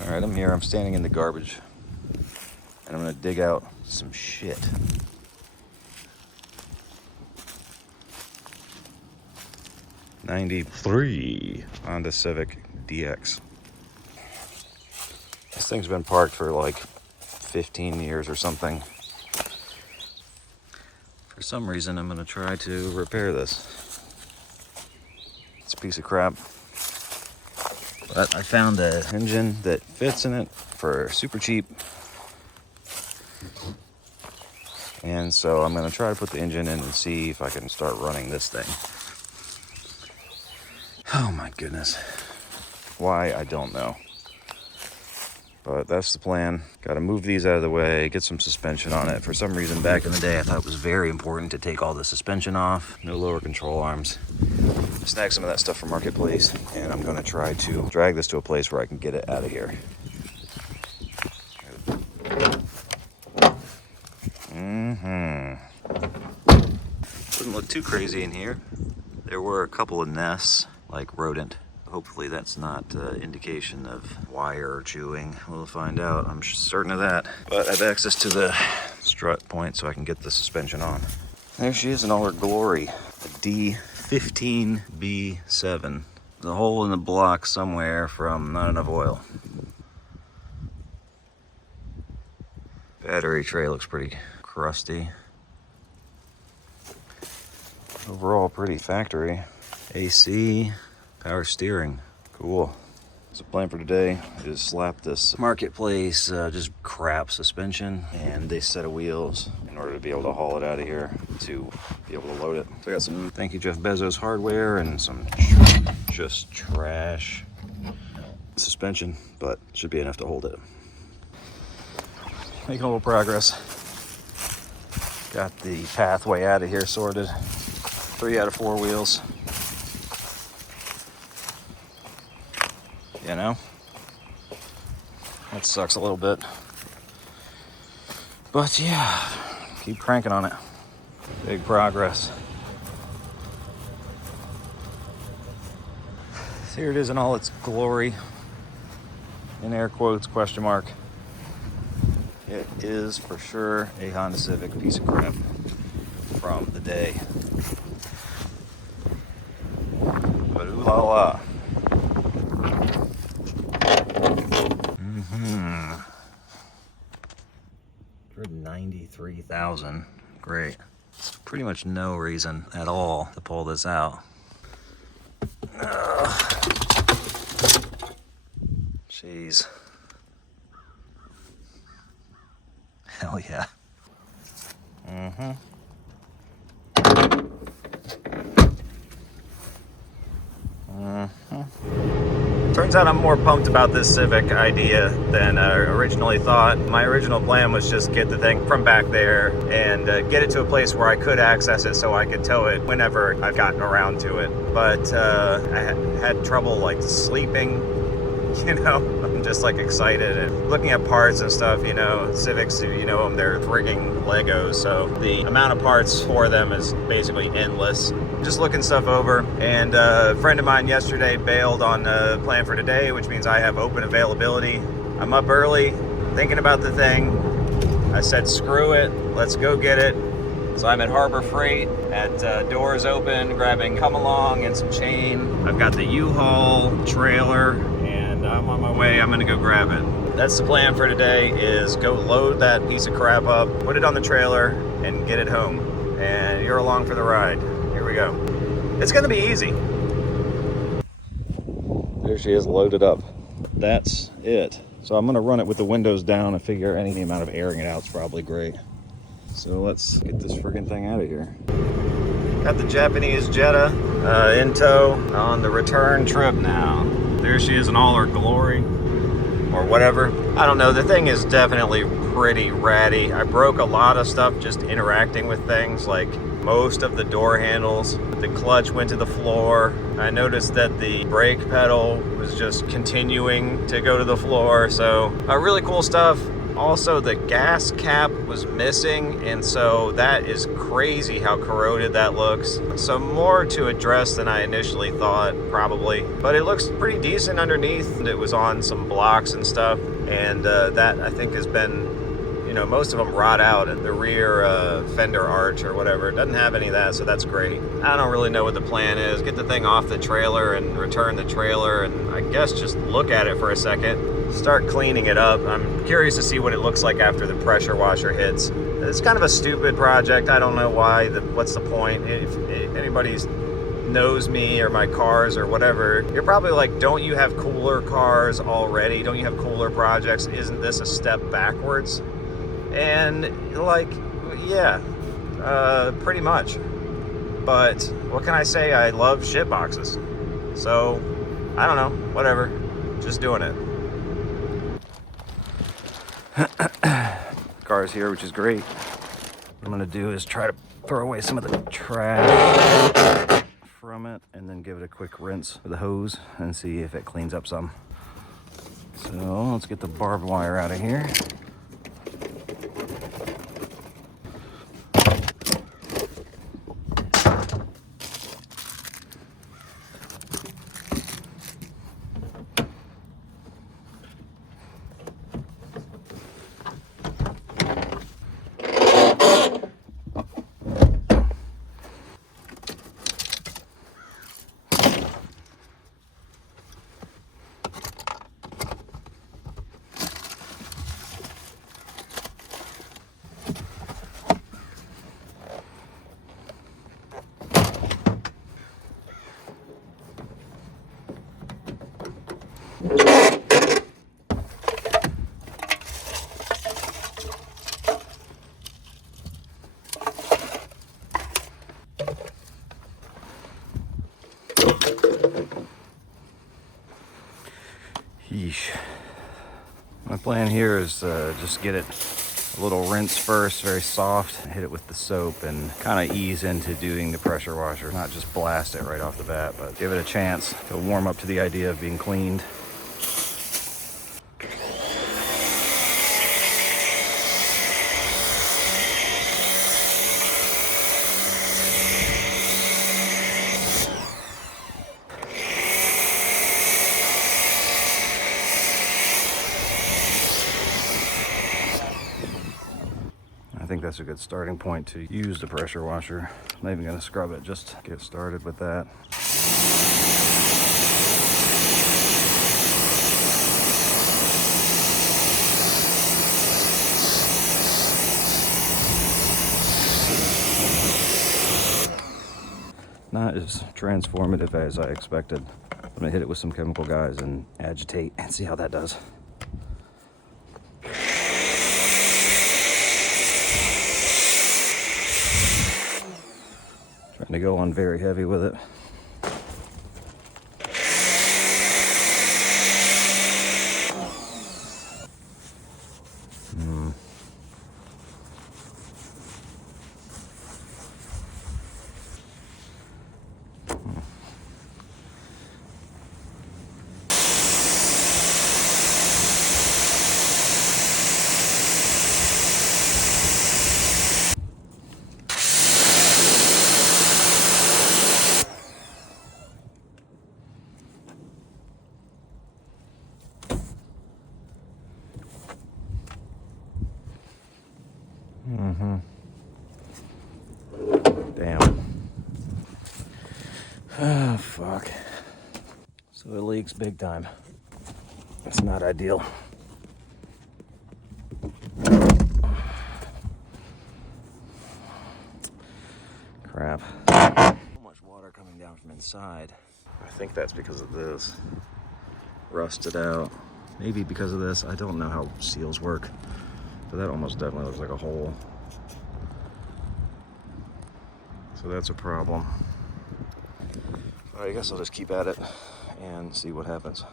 All right, I'm here. I'm standing in the garbage, and I'm gonna dig out some shit. '93 Honda Civic DX. This thing's been parked for like 15 years or something. For some reason, I'm gonna try to repair this. It's a piece of crap. But I found an engine that fits in it for super cheap. And so I'm gonna try to put the engine in and see if I can start running this thing. Oh my goodness. Why, I don't know. But that's the plan. Gotta move these out of the way, get some suspension on it. For some reason, back in the day, I thought it was very important to take all the suspension off. No lower control arms. Snag some of that stuff from Marketplace, and I'm gonna try to drag this to a place where I can get it out of here. Doesn't look too crazy in here. There were a couple of nests, like rodent. Hopefully that's not indication of wire chewing. We'll find out, I'm certain of that. But I have access to the strut point so I can get the suspension on. There she is in all her glory, the D15B7. The hole in the block somewhere from not enough oil. Battery tray looks pretty crusty. Overall pretty factory. AC. Power steering, cool. So the plan for today is slap this Marketplace just crap suspension and a set of wheels in order to be able to haul it out of here to be able to load it. So I got some thank you Jeff Bezos hardware and some just trash suspension, but should be enough to hold it. Making a little progress. Got the pathway out of here sorted. 3 out of 4 wheels. You know, that sucks a little bit, but yeah, keep cranking on it. Big progress. So here it is in all its glory, in air quotes, question mark. It is for sure a Honda Civic piece of crap from the day, but ooh la la. 93,000. Great. It's pretty much no reason at all to pull this out. Jeez. Hell yeah. Turns out I'm more pumped about this Civic idea than I originally thought. My original plan was just get the thing from back there and get it to a place where I could access it so I could tow it whenever I've gotten around to it. But I had trouble like sleeping, you know. I'm just like excited and looking at parts and stuff, you know. Civics, you know, they're frigging Legos, so the amount of parts for them is basically endless. Just looking stuff over, and a friend of mine yesterday bailed on the plan for today, which means I have open availability. I'm up early, thinking about the thing. I said, screw it, let's go get it. So I'm at Harbor Freight at doors open, grabbing come along and some chain. I've got the U-Haul trailer, and I'm on my way. I'm gonna go grab it. That's the plan for today, is go load that piece of crap up, put it on the trailer, and get it home. And you're along for the ride. Here we go. It's gonna be easy. There she is, loaded up. That's it. So I'm gonna run it with the windows down. I figure any amount of airing it out is probably great. So let's get this friggin' thing out of here. Got the Japanese Jetta in tow on the return trip now. There she is in all her glory, or whatever. I don't know, the thing is definitely pretty ratty. I broke a lot of stuff just interacting with things, like most of the door handles. The clutch went to the floor. I noticed that the brake pedal was just continuing to go to the floor. So really cool stuff. Also, the gas cap was missing, and so that is crazy how corroded that looks. So more to address than I initially thought, probably, but it looks pretty decent underneath. It was on some blocks and stuff, and that I think has been, you know, most of them rot out, and the rear fender arch or whatever, it doesn't have any of that, so that's great. I don't really know what the plan is. Get the thing off the trailer and return the trailer, and I guess just look at it for a second, start cleaning it up. I'm curious to see what it looks like after the pressure washer hits. It's kind of a stupid project. I don't know why. What's the point? If anybody knows me or my cars or whatever, you're probably like, don't you have cooler cars already? Don't you have cooler projects? Isn't this a step backwards? And like, yeah, pretty much. But what can I say? I love shit boxes. So, I don't know, whatever. Just doing it. Car's here, which is great. What I'm gonna do is try to throw away some of the trash from it and then give it a quick rinse with the hose and see if it cleans up some. So let's get the barbed wire out of here. Yeesh. My plan here is just get it a little rinse first, very soft, hit it with the soap and kind of ease into doing the pressure washer. Not just blast it right off the bat, but give it a chance to warm up to the idea of being cleaned. I think that's a good starting point to use the pressure washer. I'm not even gonna scrub it, just get started with that. Not as transformative as I expected. I'm gonna hit it with some chemical guys and agitate and see how that does. Trying to go on very heavy with it. Damn. Oh, fuck. So it leaks big time. That's not ideal. Crap. So much water coming down from inside. I think that's because of this. Rusted out. Maybe because of this. I don't know how seals work, but that almost definitely looks like a hole. So that's a problem. All right, I guess I'll just keep at it and see what happens.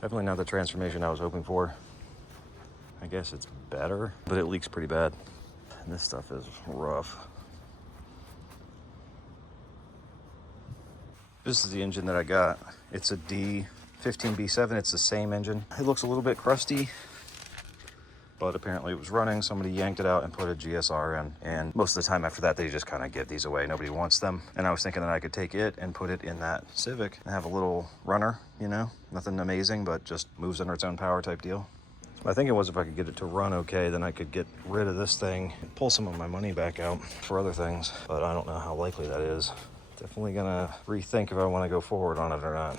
Definitely not the transformation I was hoping for. I guess it's better, but it leaks pretty bad. And this stuff is rough. This is the engine that I got. It's a 15B7. It's the same engine. It looks a little bit crusty, but apparently it was running. Somebody yanked it out and put a GSR in. And most of the time after that, they just kind of give these away. Nobody wants them. And I was thinking that I could take it and put it in that Civic and have a little runner, you know, nothing amazing, but just moves under its own power type deal. So my thinking was if I could get it to run okay, then I could get rid of this thing and pull some of my money back out for other things. But I don't know how likely that is. Definitely gonna rethink if I want to go forward on it or not.